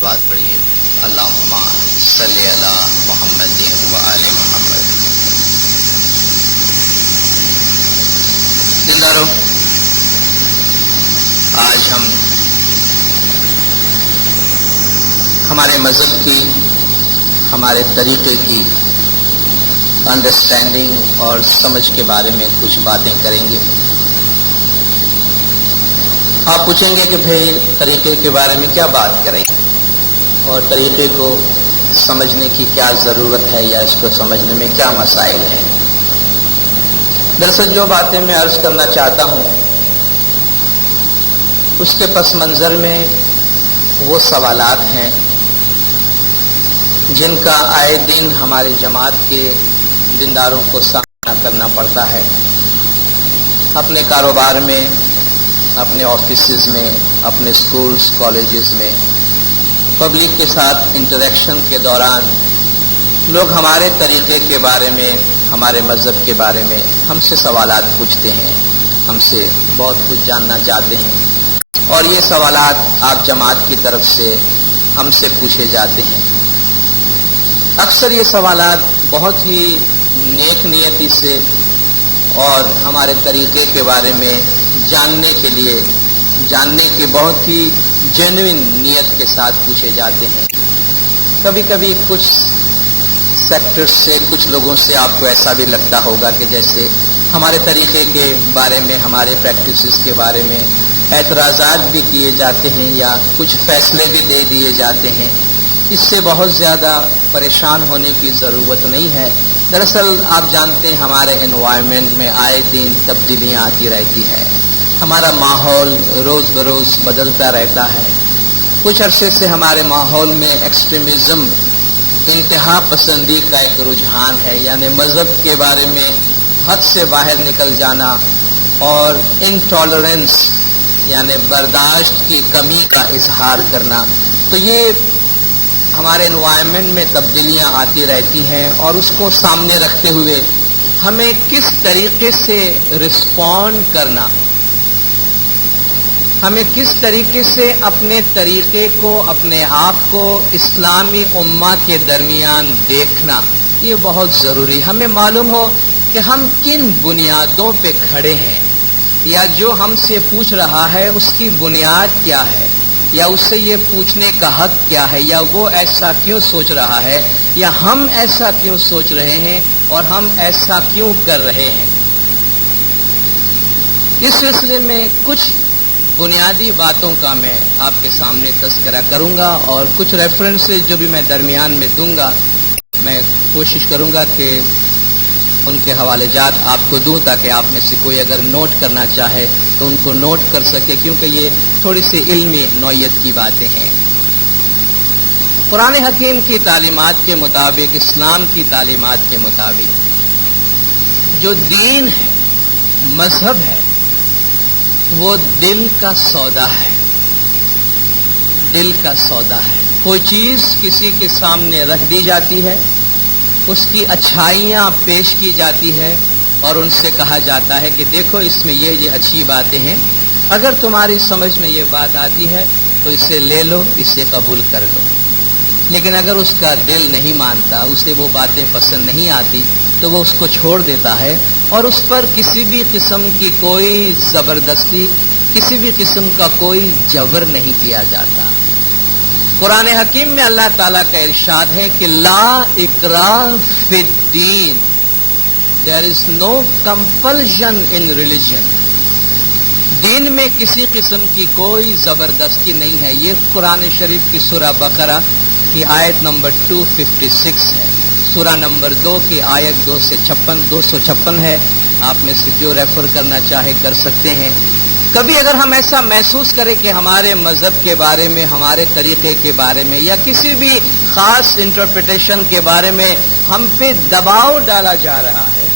بات پڑھیے، اللہم صلی علی محمد و آل محمد۔ دلدارو، آج ہم ہمارے مذہب کی، ہمارے طریقے کی انڈرسٹینڈنگ اور سمجھ کے بارے میں کچھ باتیں کریں گے۔ آپ پوچھیں گے کہ بھئی طریقے کے بارے میں کیا بات کریں اور طریقے کو سمجھنے کی کیا ضرورت ہے یا اس کو سمجھنے میں کیا مسائل ہیں۔ دراصل جو باتیں میں عرض کرنا چاہتا ہوں اس کے پس منظر میں وہ سوالات ہیں جن کا آئے دن ہماری جماعت کے دینداروں کو سامنا کرنا پڑتا ہے، اپنے کاروبار میں، اپنے آفیسز میں، اپنے سکولز کالجز میں، پبلک کے ساتھ انٹریکشن کے دوران لوگ ہمارے طریقے کے بارے میں، ہمارے مذہب کے بارے میں ہم سے سوالات پوچھتے ہیں، ہم سے بہت کچھ جاننا چاہتے ہیں، اور یہ سوالات آپ جماعت کی طرف سے ہم سے پوچھے جاتے ہیں۔ اکثر یہ سوالات بہت ہی نیک نیتی سے اور ہمارے طریقے کے بارے میں جاننے کے بہت ہی جینوئن نیت کے ساتھ پوچھے جاتے ہیں۔ کبھی کبھی کچھ سیکٹر سے، کچھ لوگوں سے آپ کو ایسا بھی لگتا ہوگا کہ جیسے ہمارے طریقے کے بارے میں، ہمارے پریکٹسز کے بارے میں اعتراضات بھی کیے جاتے ہیں یا کچھ فیصلے بھی دے دیے جاتے ہیں۔ اس سے بہت زیادہ پریشان ہونے کی ضرورت نہیں ہے۔ دراصل آپ جانتے ہیں ہمارے انوائرمنٹ میں آئے دن تبدیلیاں آتی رہتی ہے، ہمارا ماحول روز بروز بدلتا رہتا ہے۔ کچھ عرصے سے ہمارے ماحول میں ایکسٹریمزم، انتہا پسندی کا ایک رجحان ہے، یعنی مذہب کے بارے میں حد سے باہر نکل جانا اور انٹالرنس یعنی برداشت کی کمی کا اظہار کرنا۔ تو یہ ہمارے انوائرمنٹ میں تبدیلیاں آتی رہتی ہیں، اور اس کو سامنے رکھتے ہوئے ہمیں کس طریقے سے رسپونڈ کرنا، ہمیں کس طریقے سے اپنے طریقے کو، اپنے آپ کو اسلامی امہ کے درمیان دیکھنا، یہ بہت ضروری۔ ہمیں معلوم ہو کہ ہم کن بنیادوں پہ کھڑے ہیں، یا جو ہم سے پوچھ رہا ہے اس کی بنیاد کیا ہے، یا اس سے یہ پوچھنے کا حق کیا ہے، یا وہ ایسا کیوں سوچ رہا ہے، یا ہم ایسا کیوں سوچ رہے ہیں اور ہم ایسا کیوں کر رہے ہیں۔ اس سلسلے میں کچھ بنیادی باتوں کا میں آپ کے سامنے تذکرہ کروں گا، اور کچھ ریفرنسز جو بھی میں درمیان میں دوں گا میں کوشش کروں گا کہ ان کے حوالے جات آپ کو دوں، تاکہ آپ میں سے کوئی اگر نوٹ کرنا چاہے تو ان کو نوٹ کر سکے، کیونکہ یہ تھوڑی سی علمی نوعیت کی باتیں ہیں۔ قرآن حکیم کی تعلیمات کے مطابق، اسلام کی تعلیمات کے مطابق جو دین ہے، مذہب ہے، وہ دل کا سودا ہے۔ دل کا سودا ہے۔ کوئی چیز کسی کے سامنے رکھ دی جاتی ہے، اس کی اچھائیاں پیش کی جاتی ہے، اور ان سے کہا جاتا ہے کہ دیکھو اس میں یہ اچھی باتیں ہیں، اگر تمہاری سمجھ میں یہ بات آتی ہے تو اسے لے لو، اسے قبول کر لو۔ لیکن اگر اس کا دل نہیں مانتا، اسے وہ باتیں پسند نہیں آتی، تو وہ اس کو چھوڑ دیتا ہے، اور اس پر کسی بھی قسم کی کوئی زبردستی، کسی بھی قسم کا کوئی جبر نہیں کیا جاتا۔ قرآن حکیم میں اللہ تعالیٰ کا ارشاد ہے کہ لا اکراہ فی الدین، there is no compulsion in religion۔ دین میں کسی قسم کی کوئی زبردستی نہیں ہے۔ یہ قرآن شریف کی سورہ بقرہ کی آیت نمبر 256 ہے، سورہ نمبر 2 کی آیت 256 ہے۔ آپ میں سے جو ریفر کرنا چاہے کر سکتے ہیں۔ کبھی اگر ہم ایسا محسوس کریں کہ ہمارے مذہب کے بارے میں، ہمارے طریقے کے بارے میں، یا کسی بھی خاص انٹرپریٹیشن کے بارے میں ہم پہ دباؤ ڈالا جا رہا ہے،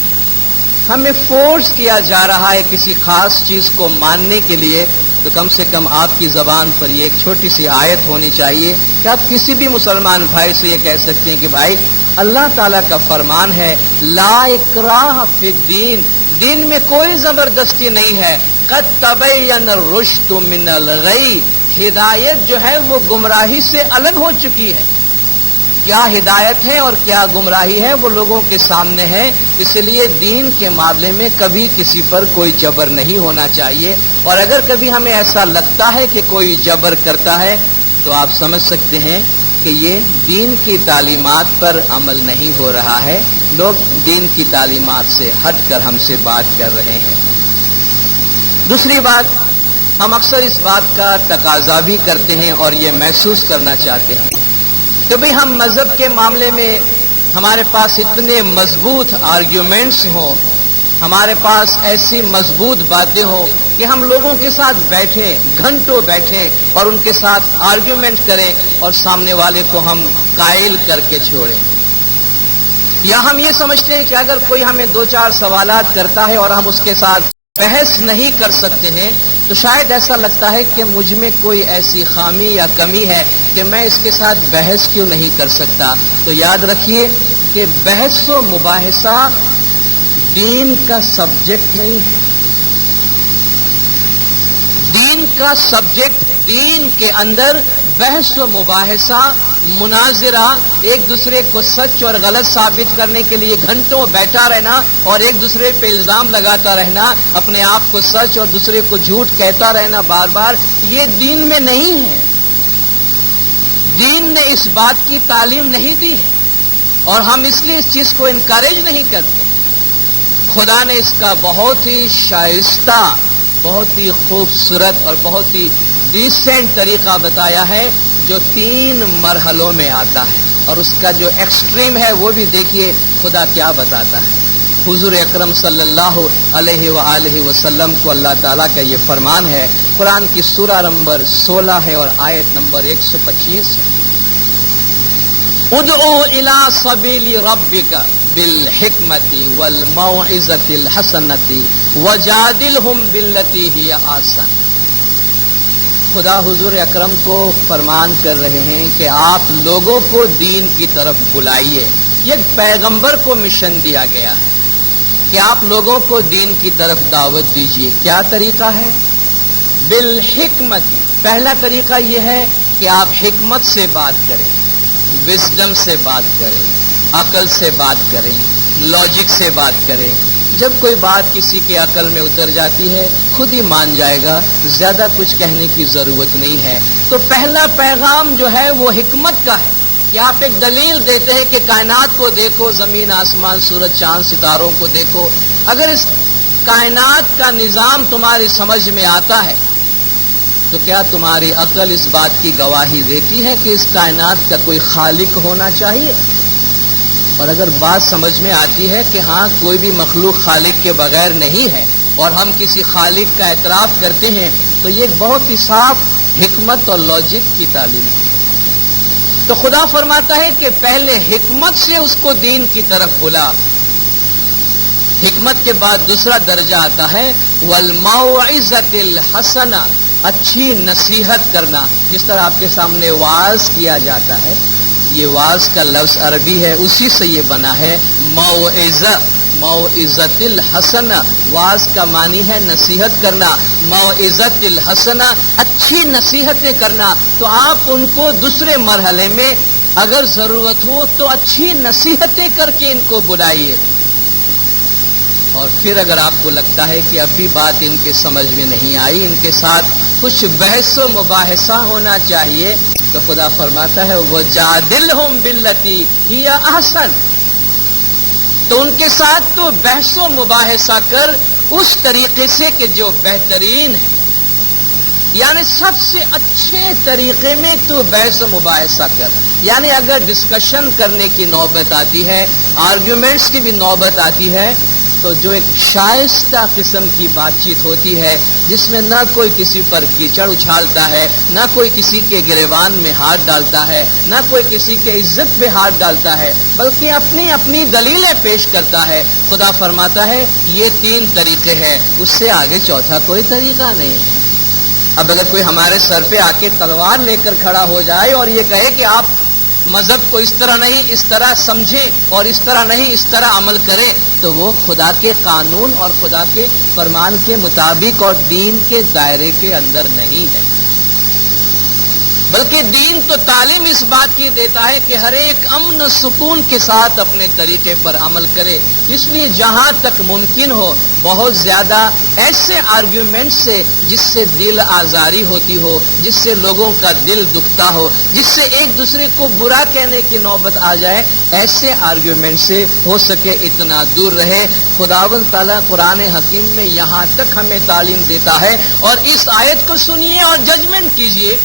ہمیں فورس کیا جا رہا ہے کسی خاص چیز کو ماننے کے لیے، تو کم سے کم آپ کی زبان پر یہ ایک چھوٹی سی آیت ہونی چاہیے کہ آپ کسی بھی مسلمان بھائی سے یہ کہہ سکتے ہیں کہ بھائی اللہ تعالیٰ کا فرمان ہے لا اکراہ فی الدین، دین میں کوئی زبردستی نہیں ہے۔ قد تبین الرشد من الغی، ہدایت جو ہے وہ گمراہی سے الگ ہو چکی ہے. کیا ہدایت ہے اور کیا گمراہی ہے وہ لوگوں کے سامنے ہے. اس لیے دین کے معاملے میں کبھی کسی پر کوئی جبر نہیں ہونا چاہیے. اور اگر کبھی ہمیں ایسا لگتا ہے کہ کوئی جبر کرتا ہے تو آپ سمجھ سکتے ہیں کہ یہ دین کی تعلیمات پر عمل نہیں ہو رہا ہے. لوگ دین کی تعلیمات سے ہٹ کر ہم سے بات کر رہے ہیں. دوسری بات، ہم اکثر اس بات کا تقاضا بھی کرتے ہیں اور یہ محسوس کرنا چاہتے ہیں کہ بھئی ہم مذہب کے معاملے میں ہمارے پاس اتنے مضبوط آرگیومنٹس ہوں، ہمارے پاس ایسی مضبوط باتیں ہوں کہ ہم لوگوں کے ساتھ بیٹھیں، گھنٹوں بیٹھیں اور ان کے ساتھ آرگیومنٹ کریں اور سامنے والے کو ہم قائل کر کے چھوڑیں. یا ہم یہ سمجھتے ہیں کہ اگر کوئی ہمیں 2-4 سوالات کرتا ہے اور ہم اس کے ساتھ بحث نہیں کر سکتے ہیں تو شاید ایسا لگتا ہے کہ مجھ میں کوئی ایسی خامی یا کمی ہے کہ میں اس کے ساتھ بحث کیوں نہیں کر سکتا. تو یاد رکھیے کہ بحث و مباحثہ دین کا سبجیکٹ نہیں ہے. دین کا سبجیکٹ، دین کے اندر بحث و مباحثہ، مناظرہ، ایک دوسرے کو سچ اور غلط ثابت کرنے کے لیے گھنٹوں بیٹھا رہنا اور ایک دوسرے پہ الزام لگاتا رہنا، اپنے آپ کو سچ اور دوسرے کو جھوٹ کہتا رہنا بار بار، یہ دین میں نہیں ہے. دین نے اس بات کی تعلیم نہیں دی ہے اور ہم اس لیے اس چیز کو انکریج نہیں کرتے. خدا نے اس کا بہت ہی شائستہ، بہت ہی خوبصورت اور بہت ہی ڈیسنٹ طریقہ بتایا ہے جو 3 مرحلوں میں آتا ہے. اور اس کا جو ایکسٹریم ہے وہ بھی دیکھیے خدا کیا بتاتا ہے. حضور اکرم صلی اللہ علیہ وآلہ وسلم کو اللہ تعالیٰ کا یہ فرمان ہے، قرآن کی سورہ نمبر 16 ہے اور آیت نمبر 125، ادعو الی سبیل ربک بالحکمت والموعظۃ الحسنۃ وجادلہم باللتی ہی احسن. خدا حضور اکرم کو فرمان کر رہے ہیں کہ آپ لوگوں کو دین کی طرف بلائیے. یہ پیغمبر کو مشن دیا گیا ہے کہ آپ لوگوں کو دین کی طرف دعوت دیجیے. کیا طریقہ ہے؟ بالحکمت. پہلا طریقہ یہ ہے کہ آپ حکمت سے بات کریں، وزڈم سے بات کریں، عقل سے بات کریں، لاجک سے بات کریں. جب کوئی بات کسی کے عقل میں اتر جاتی ہے خود ہی مان جائے گا، زیادہ کچھ کہنے کی ضرورت نہیں ہے. تو پہلا پیغام جو ہے وہ حکمت کا ہے کہ آپ ایک دلیل دیتے ہیں کہ کائنات کو دیکھو، زمین آسمان سورج چاند ستاروں کو دیکھو. اگر اس کائنات کا نظام تمہاری سمجھ میں آتا ہے تو کیا تمہاری عقل اس بات کی گواہی دیتی ہے کہ اس کائنات کا کوئی خالق ہونا چاہیے؟ اور اگر بات سمجھ میں آتی ہے کہ ہاں کوئی بھی مخلوق خالق کے بغیر نہیں ہے اور ہم کسی خالق کا اعتراف کرتے ہیں تو یہ ایک بہت ہی صاف حکمت اور لاجک کی تعلیم ہے. تو خدا فرماتا ہے کہ پہلے حکمت سے اس کو دین کی طرف بلا. حکمت کے بعد دوسرا درجہ آتا ہے والموعظۃ الحسنہ، اچھی نصیحت کرنا. جس طرح آپ کے سامنے واعظ کیا جاتا ہے، یہ واعظ کا لفظ عربی ہے، اسی سے یہ بنا ہے موعظہ. موعظۃ الحسنہ، واعظ کا معنی ہے نصیحت کرنا. موعظۃ الحسنہ، اچھی نصیحتیں کرنا. تو آپ ان کو دوسرے مرحلے میں اگر ضرورت ہو تو اچھی نصیحتیں کر کے ان کو بلائیے. اور پھر اگر آپ کو لگتا ہے کہ اب بھی بات ان کے سمجھ میں نہیں آئی، ان کے ساتھ کچھ بحث و مباحثہ ہونا چاہیے، تو خدا فرماتا ہے وَجَادِلْهُمْ بِالَّتِي هِيَ أَحْسَنُ. تو ان کے ساتھ تو بحث و مباحثہ کر اس طریقے سے کہ جو بہترین ہے، یعنی سب سے اچھے طریقے میں تو بحث و مباحثہ کر. یعنی اگر ڈسکشن کرنے کی نوبت آتی ہے، آرگیومنٹس کی بھی نوبت آتی ہے، تو جو ایک شائستہ قسم کی بات چیت ہوتی ہے جس میں نہ کوئی کسی پر کیچڑ اچھالتا ہے، نہ کوئی کسی کے گریبان میں ہاتھ ڈالتا ہے، نہ کوئی کسی کے عزت پہ ہاتھ ڈالتا ہے، بلکہ اپنی اپنی دلیلیں پیش کرتا ہے. خدا فرماتا ہے یہ 3 طریقے ہیں، اس سے آگے چوتھا کوئی طریقہ نہیں ہے. اب اگر کوئی ہمارے سر پہ آ کے تلوار لے کر کھڑا ہو جائے اور یہ کہے کہ آپ مذہب کو اس طرح نہیں اس طرح سمجھیں اور اس طرح نہیں اس طرح عمل کریں، تو وہ خدا کے قانون اور خدا کے فرمان کے مطابق اور دین کے دائرے کے اندر نہیں ہے. بلکہ دین تو تعلیم اس بات کی دیتا ہے کہ ہر ایک امن و سکون کے ساتھ اپنے طریقے پر عمل کرے. اس لیے جہاں تک ممکن ہو بہت زیادہ ایسے آرگیومنٹ سے جس سے دل آزاری ہوتی ہو، جس سے لوگوں کا دل دکھتا ہو، جس سے ایک دوسرے کو برا کہنے کی نوبت آ جائے، ایسے آرگیومنٹ سے ہو سکے اتنا دور رہے. خداوند تعالیٰ قرآن حکیم میں یہاں تک ہمیں تعلیم دیتا ہے. اور اس آیت کو سنیے اور ججمنٹ کیجئے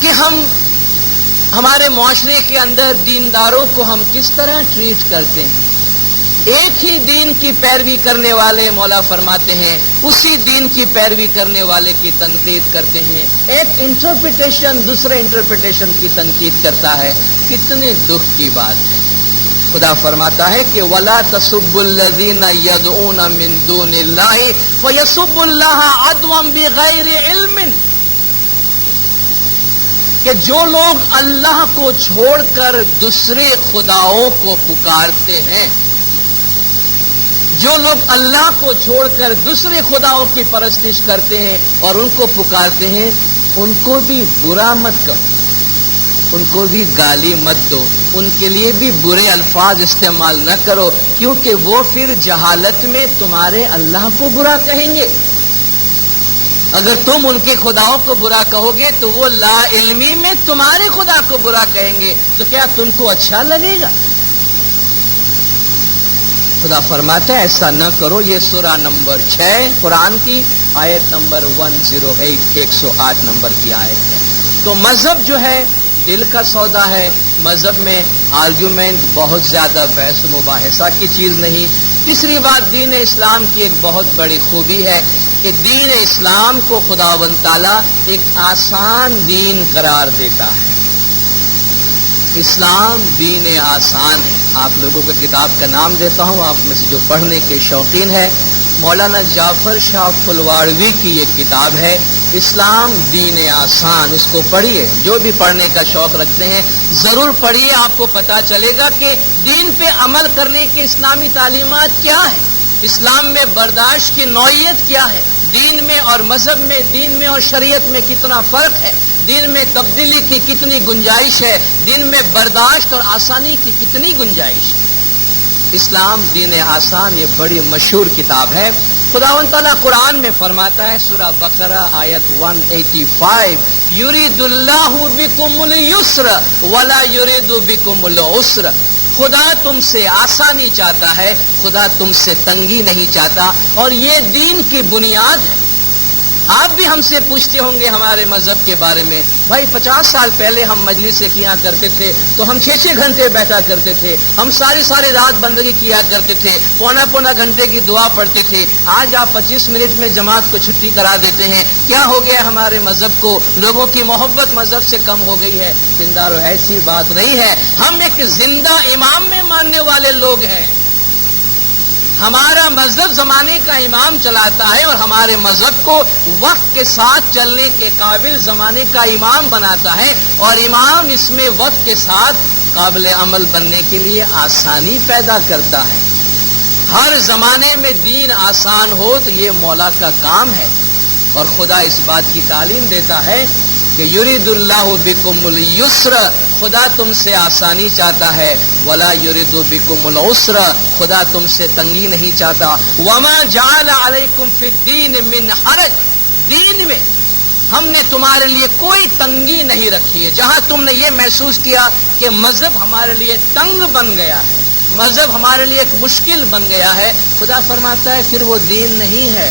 کہ ہمارے معاشرے کے اندر دینداروں کو ہم کس طرح ٹریٹ کرتے ہیں. ایک ہی دین کی پیروی کرنے والے مولا فرماتے ہیں اسی دین کی پیروی کرنے والے کی تنقید کرتے ہیں. ایک انٹرپریٹیشن دوسرے انٹرپریٹیشن کی تنقید کرتا ہے. کتنے دکھ کی بات ہے. خدا فرماتا ہے کہ وَلَا تَسُبُّوا الَّذِينَ يَدْعُونَ مِن دُونِ اللَّهِ فَيَسُبُّوا اللَّهَ عَدْوًا بِغَيْرِ عِلْمٍ، کہ جو لوگ اللہ کو چھوڑ کر دوسرے خداؤں کو پکارتے ہیں، جو لوگ اللہ کو چھوڑ کر دوسرے خداؤں کی پرستش کرتے ہیں اور ان کو پکارتے ہیں، ان کو بھی برا مت کرو، ان کو بھی گالی مت دو، ان کے لیے بھی برے الفاظ استعمال نہ کرو، کیونکہ وہ پھر جہالت میں تمہارے اللہ کو برا کہیں گے. اگر تم ان کے خداؤں کو برا کہو گے تو وہ لا علمی میں تمہارے خدا کو برا کہیں گے، تو کیا تم کو اچھا لگے گا؟ خدا فرماتا ہے ایسا نہ کرو. یہ سورہ نمبر 6 قرآن کی آیت نمبر 108 108 نمبر کی آیت ہے. تو مذہب جو ہے دل کا سودا ہے. مذہب میں آرگیومنٹ بہت زیادہ بحث و مباحثہ کی چیز نہیں. تیسری بات دین اسلام کی ایک بہت بڑی خوبی ہے کہ دین اسلام کو خداوند تعالیٰ ایک آسان دین قرار دیتا ہے. اسلام دین آسان ہے. آپ لوگوں کو کتاب کا نام دیتا ہوں، آپ میں سے جو پڑھنے کے شوقین ہے، مولانا جعفر شاہ فلواڑوی کی یہ کتاب ہے اسلام دین آسان. اس کو پڑھیے، جو بھی پڑھنے کا شوق رکھتے ہیں ضرور پڑھیے. آپ کو پتہ چلے گا کہ دین پہ عمل کرنے کے اسلامی تعلیمات کیا ہے، اسلام میں برداشت کی نوعیت کیا ہے، دین میں اور مذہب میں، دین میں اور شریعت میں کتنا فرق ہے، دین میں تبدیلی کی کتنی گنجائش ہے، دین میں برداشت اور آسانی کی کتنی گنجائش ہے. اسلام دین آسان یہ بڑی مشہور کتاب ہے. خداوند تعالیٰ قرآن میں فرماتا ہے سورہ بقرہ آیت 185 یرید اللہ بکم اليسر ولا یرید بکم العسر. خدا تم سے آسانی چاہتا ہے، خدا تم سے تنگی نہیں چاہتا، اور یہ دین کی بنیاد ہے. آپ بھی ہم سے پوچھتے ہوں گے ہمارے مذہب کے بارے میں، بھائی 50 سال پہلے ہم مجلسیں کیا کرتے تھے تو ہم 6 گھنٹے بیٹھا کرتے تھے، ہم ساری رات بندگی کیا کرتے تھے، پونا گھنٹے کی دعا پڑھتے تھے. آج آپ 25 منٹ میں جماعت کو چھٹی کرا دیتے ہیں. کیا ہو گیا ہمارے مذہب کو؟ لوگوں کی محبت مذہب سے کم ہو گئی ہے. زندارو ایسی بات نہیں ہے. ہم ایک زندہ امام میں ماننے والے لوگ ہیں. ہمارا مذہب زمانے کا امام چلاتا ہے اور ہمارے مذہب کو وقت کے ساتھ چلنے کے قابل زمانے کا امام بناتا ہے، اور امام اس میں وقت کے ساتھ قابل عمل بننے کے لیے آسانی پیدا کرتا ہے. ہر زمانے میں دین آسان ہو تو یہ مولا کا کام ہے. اور خدا اس بات کی تعلیم دیتا ہے کہ یرید اللہ بکم اليسر، خدا تم سے آسانی چاہتا ہے، ولا یرید بکم العسر، خدا تم سے تنگی نہیں چاہتا. وما جعل علیکم فی الدین من حرج، دین میں ہم نے تمہارے لیے کوئی تنگی نہیں رکھی ہے. جہاں تم نے یہ محسوس کیا کہ مذہب ہمارے لیے تنگ بن گیا ہے، مذہب ہمارے لیے ایک مشکل بن گیا ہے، خدا فرماتا ہے پھر وہ دین نہیں ہے.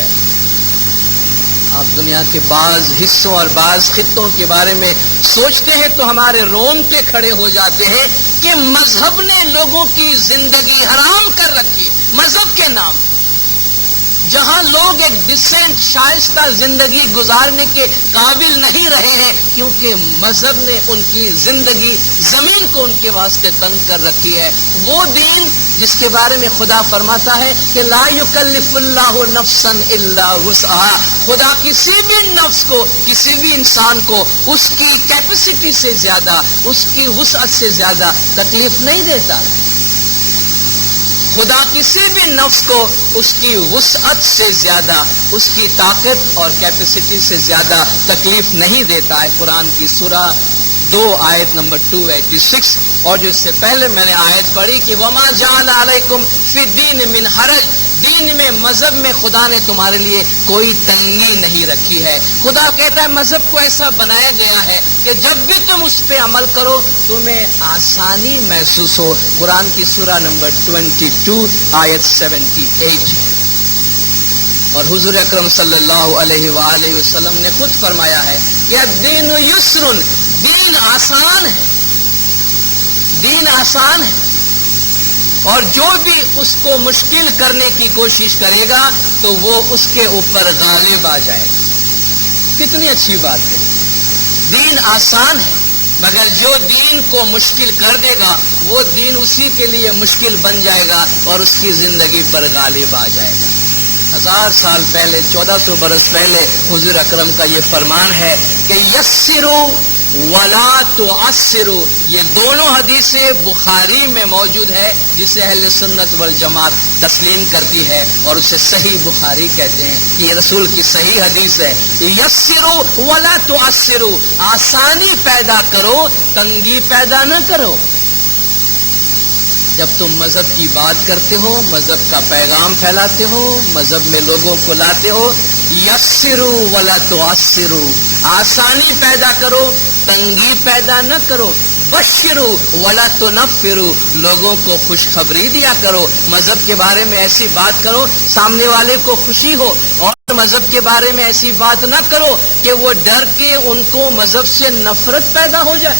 آپ دنیا کے بعض حصوں اور بعض خطوں کے بارے میں سوچتے ہیں تو ہمارے رونگٹے کھڑے ہو جاتے ہیں کہ مذہب نے لوگوں کی زندگی حرام کر رکھی ہے. مذہب کے نام جہاں لوگ ایک ڈیسنٹ شائستہ زندگی گزارنے کے قابل نہیں رہے ہیں کیونکہ مذہب نے ان کی زندگی زمین کو ان کے واسطے تنگ کر رکھی ہے. وہ دین جس کے بارے میں خدا فرماتا ہے کہ لا یکلف اللہ نفسا الا وسعها، خدا کسی بھی نفس کو، کسی بھی انسان کو اس کی کیپیسٹی سے زیادہ، اس کی وسعت سے زیادہ تکلیف نہیں دیتا. خدا کسی بھی نفس کو اس کی وسعت سے زیادہ، اس کی طاقت اور کیپیسٹی سے زیادہ تکلیف نہیں دیتا ہے۔ قرآن کی سورہ 2 آیت نمبر 286، اور جو اس سے پہلے میں نے آیت پڑھی کہ وَمَا جَعَلَ عَلَيْكُمْ فِي الدِّينِ مِنْ حَرَجٍ، دین میں، مذہب میں خدا نے تمہارے لیے کوئی تنگی نہیں رکھی ہے۔ خدا کہتا ہے مذہب کو ایسا بنایا گیا ہے کہ جب بھی تم اس پہ عمل کرو تمہیں آسانی محسوس ہو۔ قرآن کی سورہ نمبر 22 آیت 78۔ اور حضور اکرم صلی اللہ علیہ وآلہ وسلم نے خود فرمایا ہے کہ الدین یسر، دین آسان ہے، دین آسان ہے، اور جو بھی اس کو مشکل کرنے کی کوشش کرے گا تو وہ اس کے اوپر غالب آ جائے گا۔ کتنی اچھی بات ہے، دین آسان ہے مگر جو دین کو مشکل کر دے گا وہ دین اسی کے لیے مشکل بن جائے گا اور اس کی زندگی پر غالب آ جائے گا۔ 1000 سال پہلے، 1400 برس پہلے حضور اکرم کا یہ فرمان ہے کہ یسروا ولا تعسروا، یہ دونوں حدیثیں بخاری میں موجود ہے جسے اہل سنت والجماعت تسلیم کرتی ہے اور اسے صحیح بخاری کہتے ہیں۔ یہ رسول کی صحیح حدیث ہے، یسروا ولا تعسروا، آسانی پیدا کرو، تنگی پیدا نہ کرو۔ جب تم مذہب کی بات کرتے ہو، مذہب کا پیغام پھیلاتے ہو، مذہب میں لوگوں کو لاتے ہو، یسروا ولا تعسروا، آسانی پیدا کرو، تنگی پیدا نہ کرو، بشروا ولا تنفروا، لوگوں کو خوشخبری دیا کرو، مذہب کے بارے میں ایسی بات کرو سامنے والے کو خوشی ہو، اور مذہب کے بارے میں ایسی بات نہ کرو کہ وہ ڈر کے ان کو مذہب سے نفرت پیدا ہو جائے۔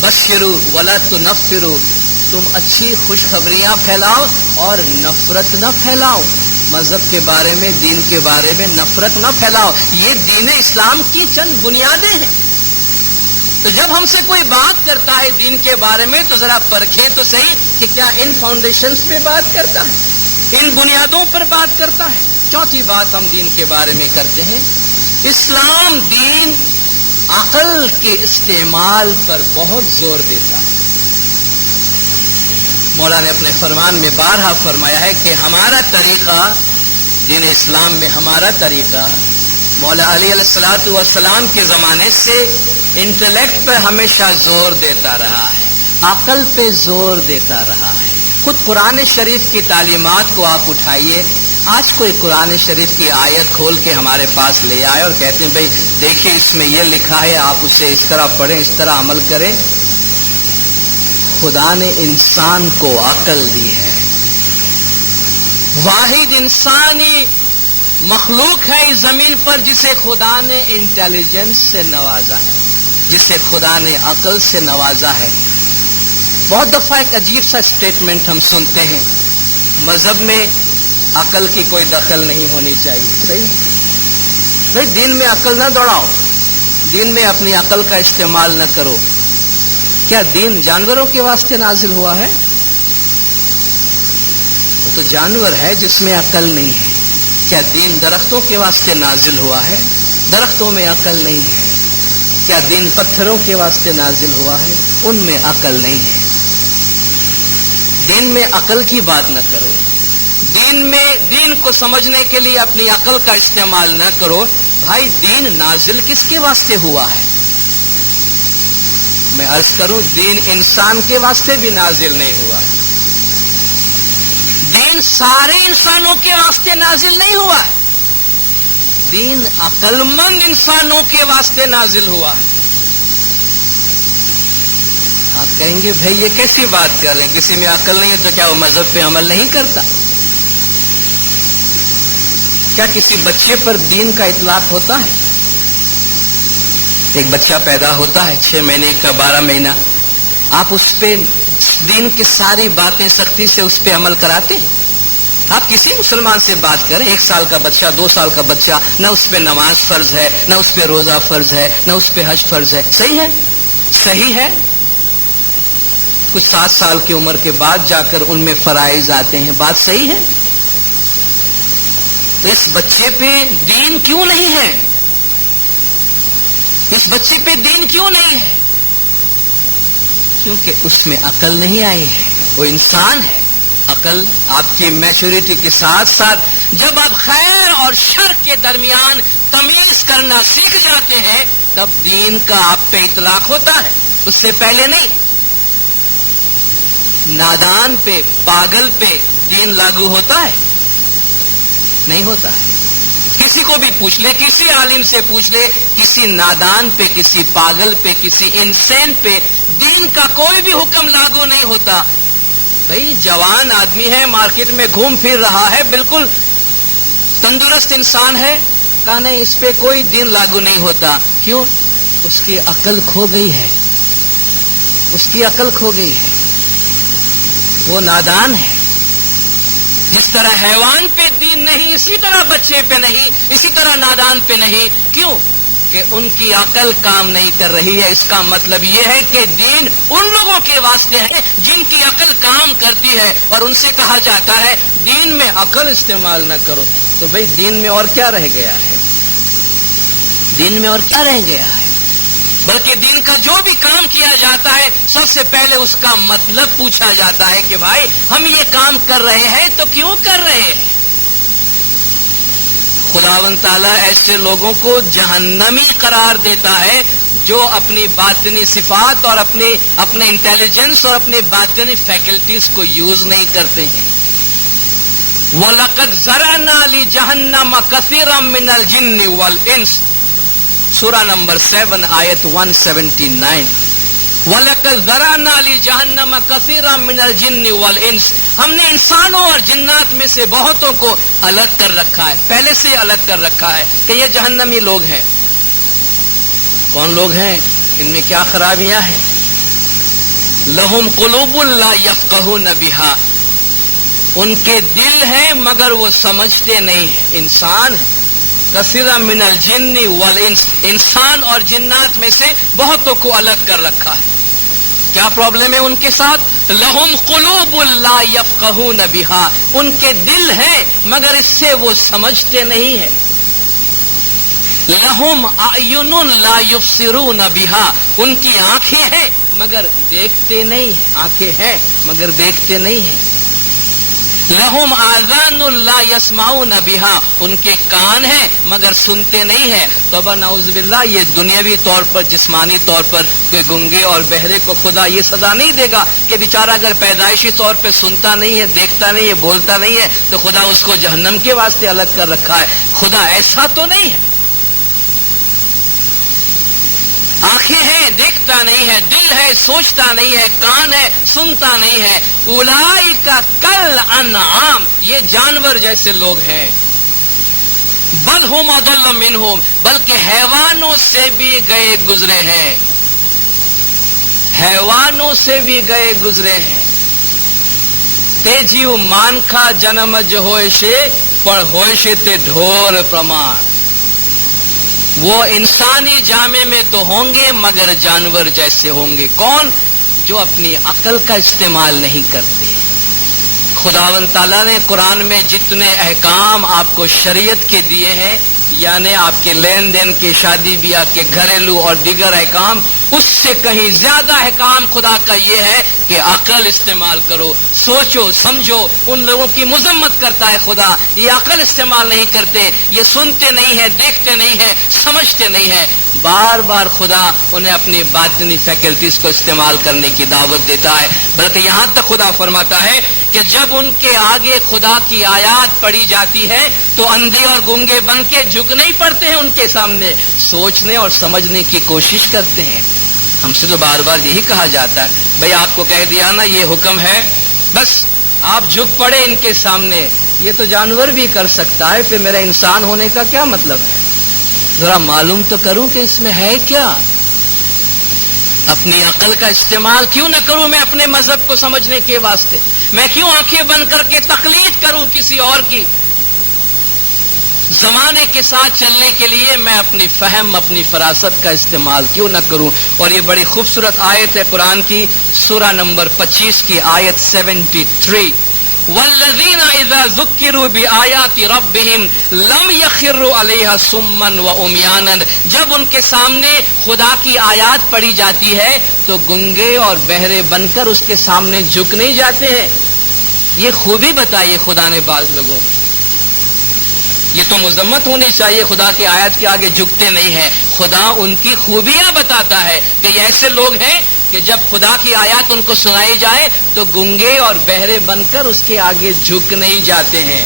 بشروا ولا تنفروا، تم اچھی خوشخبریاں پھیلاؤ اور نفرت نہ پھیلاؤ، مذہب کے بارے میں، دین کے بارے میں نفرت نہ پھیلاؤ۔ یہ دین اسلام کی چند بنیادیں ہیں۔ تو جب ہم سے کوئی بات کرتا ہے دین کے بارے میں تو ذرا پرکھیں تو صحیح کہ کیا ان فاؤنڈیشنز پہ بات کرتا ہے، ان بنیادوں پر بات کرتا ہے۔ چوتھی بات ہم دین کے بارے میں کرتے ہیں، اسلام دین عقل کے استعمال پر بہت زور دیتا ہے۔ مولا نے اپنے فرمان میں بارہا فرمایا ہے کہ ہمارا طریقہ، دین اسلام میں ہمارا طریقہ مولا علی علیہ الصلوۃ والسلام کے زمانے سے انٹلیکٹ پر ہمیشہ زور دیتا رہا ہے، عقل پہ زور دیتا رہا ہے۔ خود قرآن شریف کی تعلیمات کو آپ اٹھائیے، آج کوئی قرآن شریف کی آیت کھول کے ہمارے پاس لے آئے اور کہتے ہیں بھائی دیکھیں اس میں یہ لکھا ہے، آپ اسے اس طرح پڑھیں، اس طرح عمل کریں۔ خدا نے انسان کو عقل دی ہے، واحد انسانی مخلوق ہے اس زمین پر جسے خدا نے انٹیلیجنس سے نوازا ہے، جسے خدا نے عقل سے نوازا ہے۔ بہت دفعہ ایک عجیب سا اسٹیٹمنٹ ہم سنتے ہیں، مذہب میں عقل کی کوئی دخل نہیں ہونی چاہیے۔ صحیح بھائی، دین میں عقل نہ دوڑاؤ، دین میں اپنی عقل کا استعمال نہ کرو۔ کیا دین جانوروں کے واسطے نازل ہوا ہے؟ وہ تو جانور ہے جس میں عقل نہیں ہے۔ کیا دین درختوں کے واسطے نازل ہوا ہے؟ درختوں میں عقل نہیں ہے۔ کیا دین پتھروں کے واسطے نازل ہوا ہے؟ ان میں عقل نہیں ہے۔ دین میں عقل کی بات نہ کرو، دین کو سمجھنے کے لیے اپنی عقل کا استعمال نہ کرو۔ بھائی دین نازل کس کے واسطے ہوا ہے؟ میں عرض کروں، دین انسان کے واسطے بھی نازل نہیں ہوا ہے، دین سارے انسانوں کے واسطے نازل نہیں ہوا ہے، دین عقل مند انسانوں کے واسطے نازل ہوا ہے۔ آپ کہیں گے بھائی یہ کیسی بات کر رہے ہیں، کسی میں عقل نہیں ہے تو کیا وہ مذہب پہ عمل نہیں کرتا؟ کیا کسی بچے پر دین کا اطلاق ہوتا ہے؟ ایک بچہ پیدا ہوتا ہے 6 مہینے کا، 12 مہینہ، آپ اس پہ دین کی ساری باتیں سختی سے اس پہ عمل کراتے ہیں؟ آپ کسی مسلمان سے بات کریں، 1 سال کا بچہ، 2 سال کا بچہ، نہ اس پہ نماز فرض ہے، نہ اس پہ روزہ فرض ہے، نہ اس پہ حج فرض ہے۔ صحیح ہے؟ صحیح ہے۔ کچھ 7 سال کی عمر کے بعد جا کر ان میں فرائض آتے ہیں، بات صحیح ہے۔ تو اس بچے پہ دین کیوں نہیں ہے؟ اس بچے پہ دین کیوں نہیں ہے؟ کیونکہ اس میں عقل نہیں آئی ہے، وہ انسان ہے، عقل آپ کی میچورٹی کے ساتھ ساتھ جب آپ خیر اور شر کے درمیان تمیز کرنا سیکھ جاتے ہیں تب دین کا آپ پہ اطلاق ہوتا ہے، اس سے پہلے نہیں۔ نادان پہ، پاگل پہ دین لاگو ہوتا ہے؟ نہیں ہوتا ہے۔ کسی کو بھی پوچھ لے، کسی عالم سے پوچھ لے، کسی نادان پہ، کسی پاگل پہ، کسی انسان پہ دین کا کوئی بھی حکم لاگو نہیں ہوتا۔ بھئی جوان آدمی ہے، مارکیٹ میں گھوم پھر رہا ہے، بالکل تندرست انسان ہے، کہا نہیں اس پہ کوئی دین لاگو نہیں ہوتا۔ کیوں؟ اس کی عقل کھو گئی ہے، اس کی عقل کھو گئی ہے، وہ نادان ہے۔ جس طرح حیوان پہ دین نہیں، اسی طرح بچے پہ نہیں، اسی طرح نادان پہ نہیں۔ کیوں؟ کہ ان کی عقل کام نہیں کر رہی ہے۔ اس کا مطلب یہ ہے کہ دین ان لوگوں کے واسطے ہے جن کی عقل کام کرتی ہے، اور ان سے کہا جاتا ہے دین میں عقل استعمال نہ کرو۔ تو بھئی دین میں اور کیا رہ گیا ہے؟ دین میں اور کیا رہ گیا ہے؟ بلکہ دین کا جو بھی کام کیا جاتا ہے سب سے پہلے اس کا مطلب پوچھا جاتا ہے کہ بھائی ہم یہ کام کر رہے ہیں تو کیوں کر رہے ہیں؟ خداوند تعالیٰ ایسے لوگوں کو جہنمی قرار دیتا ہے جو اپنی باطنی صفات اور اپنے انٹیلیجنس اور اپنے باطنی فیکلٹیز کو یوز نہیں کرتے ہیں۔ وَلَقَدْ زَرَعْنَا لِجَهَنَّمَ كَثِيرًا مِنَ الْجِنِّ وَالْإِنسِ، سورہ نمبر 7 آیت 179۔ وَلَقَدْ زَرَعْنَا لِجَهَنَّمَ كَثِيرًا مِنَ الْجِنِّ وَالْإِنسِ، ہم نے انسانوں اور جنات میں سے بہتوں کو الگ کر رکھا ہے، پہلے سے الگ کر رکھا ہے کہ یہ جہنمی لوگ ہیں۔ کون لوگ ہیں؟ ان میں کیا خرابیاں ہیں؟ لَهُمْ قُلُوبٌ لَا يَفْقَهُونَ بِهَا، ان کے دل ہیں مگر وہ سمجھتے نہیں ہیں۔ انسان ہے، کثیرا من الجن والانس، انسان اور جنات میں سے بہتوں کو الگ کر رکھا ہے۔ کیا پرابلم ہے ان کے ساتھ؟ لہم قلوب لا یفقہون بہا، ان کے دل ہیں مگر اس سے وہ سمجھتے نہیں ہیں۔ لہم اعین لا یبصرون بہا، ان کی آنکھیں ہیں مگر دیکھتے نہیں ہیں، آنکھیں ہیں مگر دیکھتے نہیں ہیں۔ لہم آذان لا یسمعون بہا، ان کے کان ہیں مگر سنتے نہیں ہیں۔ توبہ نعوذ باللہ، یہ دنیاوی طور پر، جسمانی طور پر کوئی گنگے اور بہرے کو خدا یہ سزا نہیں دے گا کہ بیچارہ اگر پیدائشی طور پہ سنتا نہیں ہے، دیکھتا نہیں ہے، بولتا نہیں ہے تو خدا اس کو جہنم کے واسطے الگ کر رکھا ہے۔ خدا ایسا تو نہیں ہے۔ آنکھیں ہیں، دیکھتا نہیں ہے، دل ہے، سوچتا نہیں ہے، کان ہے، سنتا نہیں ہے۔ اولئک کل انعام، یہ جانور جیسے لوگ ہیں۔ بل ہم اضل منہم، بلکہ حیوانوں سے بھی گئے گزرے ہیں، حیوانوں سے بھی گئے گزرے ہیں۔ تیجیو مانکھا جنم جو ہوئے پر ہوئے تے ڈھور پرمان، وہ انسانی جامے میں تو ہوں گے مگر جانور جیسے ہوں گے۔ کون؟ جو اپنی عقل کا استعمال نہیں کرتے۔ خداوند تعالیٰ نے قرآن میں جتنے احکام آپ کو شریعت کے دیے ہیں، یعنی آپ کے لین دین کے، شادی بیاہ کے، گھریلو اور دیگر احکام، اس سے کہیں زیادہ احکام خدا کا یہ ہے کہ عقل استعمال کرو، سوچو، سمجھو۔ ان لوگوں کی مذمت کرتا ہے خدا، یہ عقل استعمال نہیں کرتے، یہ سنتے نہیں ہیں، دیکھتے نہیں ہیں، سمجھتے نہیں ہیں۔ بار بار خدا انہیں اپنی باطنی فیکلٹیز کو استعمال کرنے کی دعوت دیتا ہے، بلکہ یہاں تک خدا فرماتا ہے کہ جب ان کے آگے خدا کی آیات پڑھی جاتی ہے تو اندھے اور گونگے بن کے جھک نہیں پڑتے ہیں ان کے سامنے، سوچنے اور سمجھنے کی کوشش کرتے ہیں۔ ہم سے تو بار بار یہی کہا جاتا ہے، بھئی آپ کو کہہ دیا نا یہ حکم ہے، بس آپ جھک پڑے ان کے سامنے۔ یہ تو جانور بھی کر سکتا ہے، پھر میرے انسان ہونے کا کیا مطلب ہے؟ ذرا معلوم تو کروں کہ اس میں ہے کیا۔ اپنی عقل کا استعمال کیوں نہ کروں میں اپنے مذہب کو سمجھنے کے واسطے؟ میں کیوں آنکھیں بند کر کے تقلید کروں کسی اور کی؟ زمانے کے ساتھ چلنے کے لیے میں اپنی فہم، اپنی فراست کا استعمال کیوں نہ کروں؟ اور یہ بڑی خوبصورت آیت ہے قرآن کی، سورہ نمبر 25 کی آیت 73۔ والذین اذا ذکروا بآیات ربہم لم یخروا علیہا صما وعمیانا، جب ان کے سامنے خدا کی آیات پڑھی جاتی ہے تو گنگے اور بہرے بن کر اس کے سامنے جھک نہیں جاتے ہیں۔ یہ خوبی بتائیے خدا نے بعض لوگوں کی. یہ تو مذمت ہونی چاہیے، خدا کی آیت کے آگے جھکتے نہیں ہیں. خدا ان کی خوبیاں بتاتا ہے کہ یہ ایسے لوگ ہیں کہ جب خدا کی آیات ان کو سنائی جائے تو گنگے اور بہرے بن کر اس کے آگے جھک نہیں جاتے ہیں،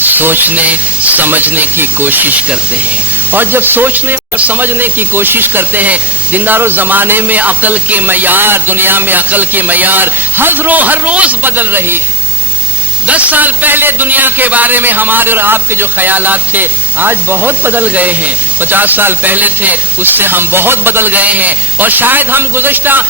سوچنے سمجھنے کی کوشش کرتے ہیں. اور جب سوچنے اور سمجھنے کی کوشش کرتے ہیں، دینداروں زمانے میں عقل کے معیار، دنیا میں عقل کے معیار ہر روز بدل رہی ہے. 10 سال پہلے دنیا کے بارے میں ہمارے اور آپ کے جو خیالات تھے آج بہت بدل گئے ہیں. 50 سال پہلے تھے، اس سے ہم بہت بدل گئے ہیں. اور شاید ہم گزشتہ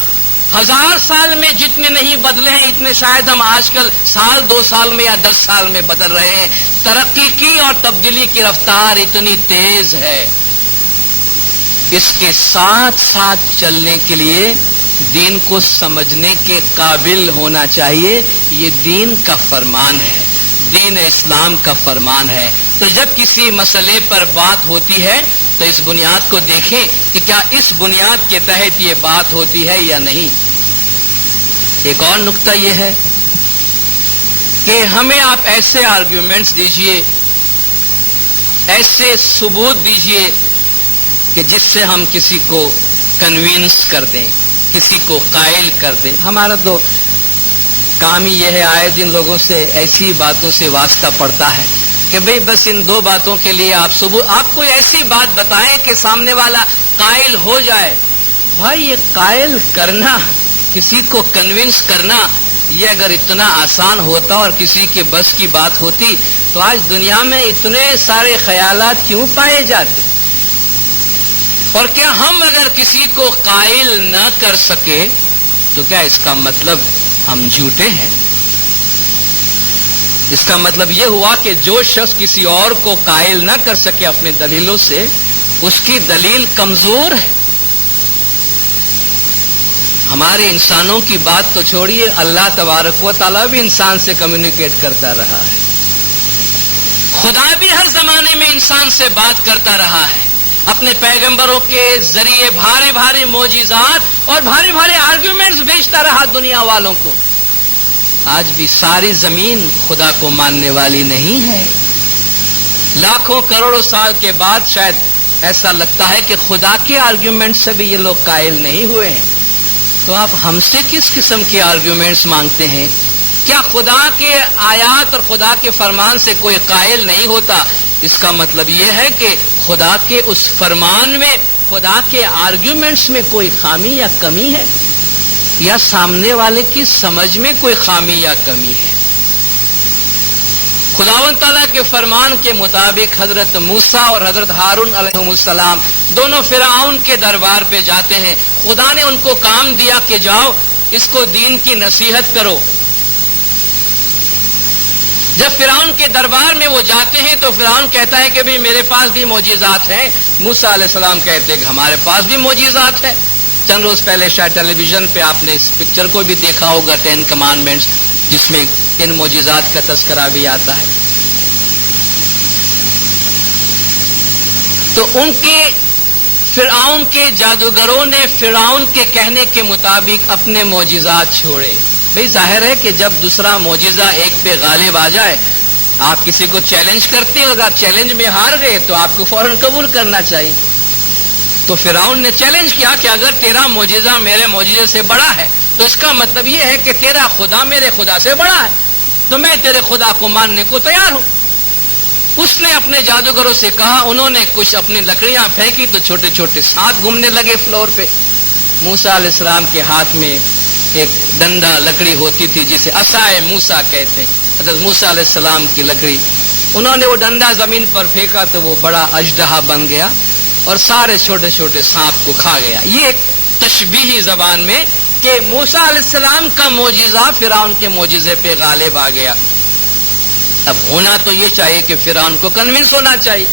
1000 سال میں جتنے نہیں بدلے ہیں اتنے شاید ہم آج کل سال 2 سال میں یا 10 سال میں بدل رہے ہیں. ترقی کی اور تبدیلی کی رفتار اتنی تیز ہے. اس کے ساتھ ساتھ چلنے کے لیے دین کو سمجھنے کے قابل ہونا چاہیے. یہ دین کا فرمان ہے، دین اسلام کا فرمان ہے. تو جب کسی مسئلے پر بات ہوتی ہے تو اس بنیاد کو دیکھیں کہ کیا اس بنیاد کے تحت یہ بات ہوتی ہے یا نہیں. ایک اور نقطہ یہ ہے کہ ہمیں آپ ایسے آرگیومنٹس دیجئے، ایسے ثبوت دیجئے کہ جس سے ہم کسی کو کنوینس کر دیں، کسی کو قائل کر دیں. ہمارا تو کام ہی یہ ہے، آئے دن لوگوں سے ایسی باتوں سے واسطہ پڑتا ہے کہ بھئی بس ان 2 باتوں کے لیے آپ کوئی ایسی بات بتائیں کہ سامنے والا قائل ہو جائے. بھائی یہ قائل کرنا، کسی کو کنونس کرنا، یہ اگر اتنا آسان ہوتا اور کسی کے بس کی بات ہوتی تو آج دنیا میں اتنے سارے خیالات کیوں پائے جاتے. اور کیا ہم اگر کسی کو قائل نہ کر سکے تو کیا اس کا مطلب ہم جھوٹے ہیں؟ اس کا مطلب یہ ہوا کہ جو شخص کسی اور کو قائل نہ کر سکے اپنے دلیلوں سے، اس کی دلیل کمزور ہے. ہمارے انسانوں کی بات تو چھوڑیے، اللہ تبارک و تعالیٰ بھی انسان سے کمیونیکیٹ کرتا رہا ہے. خدا بھی ہر زمانے میں انسان سے بات کرتا رہا ہے، اپنے پیغمبروں کے ذریعے بھاری بھاری معجزات اور بھاری بھاری آرگیومنٹس بھیجتا رہا دنیا والوں کو. آج بھی ساری زمین خدا کو ماننے والی نہیں ہے. لاکھوں کروڑوں سال کے بعد شاید ایسا لگتا ہے کہ خدا کے آرگیومنٹ سے بھی یہ لوگ قائل نہیں ہوئے ہیں. تو آپ ہم سے کس قسم کے آرگیومنٹس مانگتے ہیں؟ کیا خدا کے آیات اور خدا کے فرمان سے کوئی قائل نہیں ہوتا؟ اس کا مطلب یہ ہے کہ خدا کے اس فرمان میں، خدا کے آرگیومنٹس میں کوئی خامی یا کمی ہے، یا سامنے والے کی سمجھ میں کوئی خامی یا کمی ہے. خداوند تعالیٰ کے فرمان کے مطابق حضرت موسیٰ اور حضرت ہارون علیہ السلام دونوں فرعون کے دربار پہ جاتے ہیں. خدا نے ان کو کام دیا کہ جاؤ اس کو دین کی نصیحت کرو. جب فرعون کے دربار میں وہ جاتے ہیں تو فرعون کہتا ہے کہ بھی میرے پاس بھی معجزات ہیں. موسیٰ علیہ السلام کہتے ہیں کہ ہمارے پاس بھی معجزات ہیں. چند روز پہلے شاید ٹیلی ویژن پہ آپ نے اس پکچر کو بھی دیکھا ہوگا، 10 کمانڈمنٹس، جس میں ان معجزات کا تذکرہ بھی آتا ہے. تو ان کے فرعون کے جادوگروں نے فرعون کے کہنے کے مطابق اپنے معجزات چھوڑے. بھئی ظاہر ہے کہ جب دوسرا معجزہ ایک پہ غالب آ جائے، آپ کسی کو چیلنج کرتے ہیں، اگر آپ چیلنج میں ہار گئے تو آپ کو فوراً قبول کرنا چاہیے. تو فرعون نے چیلنج کیا کہ اگر تیرا معجزہ میرے معجزے سے بڑا ہے تو اس کا مطلب یہ ہے کہ تیرا خدا میرے خدا سے بڑا ہے، تو میں تیرے خدا کو ماننے کو تیار ہوں. اس نے اپنے جادوگروں سے کہا، انہوں نے کچھ اپنی لکڑیاں پھینکی تو چھوٹے چھوٹے سانپ گھومنے لگے فلور پہ. موسیٰ علیہ السلام کے ہاتھ میں ایک ڈنڈا لکڑی ہوتی تھی جسے عصائے موسیٰ کہتے ہیں، حضرت موسیٰ علیہ السلام کی لکڑی. انہوں نے وہ ڈنڈا زمین پر پھینکا تو وہ بڑا اژدہا بن گیا اور سارے چھوٹے چھوٹے سانپ کو کھا گیا. یہ ایک تشبیہی زبان میں کہ موسیٰ علیہ السلام کا معجزہ فرعون کے معجزے پہ غالب آ گیا. اب ہونا تو یہ چاہیے کہ فرعون کو کنونس ہونا چاہیے.